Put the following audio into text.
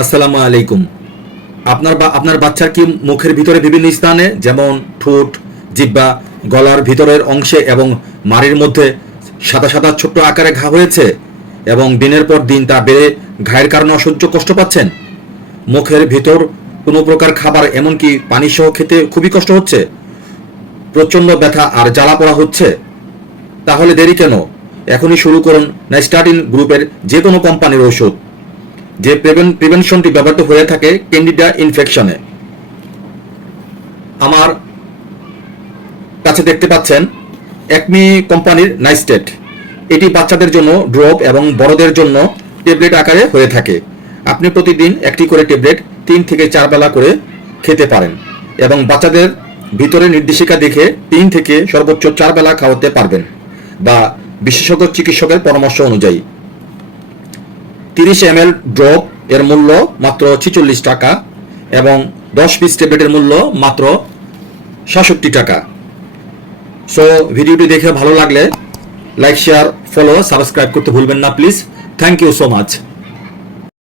আসসালামু আলাইকুম। আপনার বাচ্চার কি মুখের ভিতরে বিভিন্ন স্থানে যেমন ঠোঁট, জিহ্বা, গলার ভিতরের অংশে এবং মাড়ির মধ্যে সাদা সাদা ছোট্ট আকারে ঘা হয়েছে এবং দিনের পর দিন তা বেড়ে ঘায়ের কারণে অসহ্য কষ্ট পাচ্ছেন? মুখের ভিতর কোনো প্রকার খাবার এমনকি পানি সহ খেতে খুবই কষ্ট হচ্ছে, প্রচণ্ড ব্যথা আর জ্বালা পোড়া হচ্ছে? তাহলে দেরি কেন? এখনই শুরু করুন নাইস্টাটিন গ্রুপের যে কোনো কোম্পানির ওষুধ, যে প্রিভেনশনটি ব্যবহৃত হয়ে থাকে ক্যান্ডিডা ইনফেকশনে। আমার কাছে দেখতে পাচ্ছেন একমি কোম্পানির নাইস্টেট। এটি বাচ্চাদের জন্য ড্রপ এবং বড়দের জন্য ট্যাবলেট আকারে হয়ে থাকে। আপনি প্রতিদিন একটি করে ট্যাবলেট 3 থেকে 4 বেলা করে খেতে পারেন এবং বাচ্চাদের ভিতরে নির্দেশিকা দেখে 3 থেকে সর্বোচ্চ 4 বেলা খাওয়াতে পারবেন বা বিশেষজ্ঞ চিকিৎসকের পরামর্শ অনুযায়ী। 30 ml ড্রপ এর মূল্য মাত্র 46 টাকা এবং 10 পিস ট্যাবলেটের মূল্য মাত্র 67 টাকা। সো ভিডিওটি দেখে ভালো লাগলে লাইক, শেয়ার, ফলো, সাবস্ক্রাইব করতে ভুলবেন না please. Thank you so much.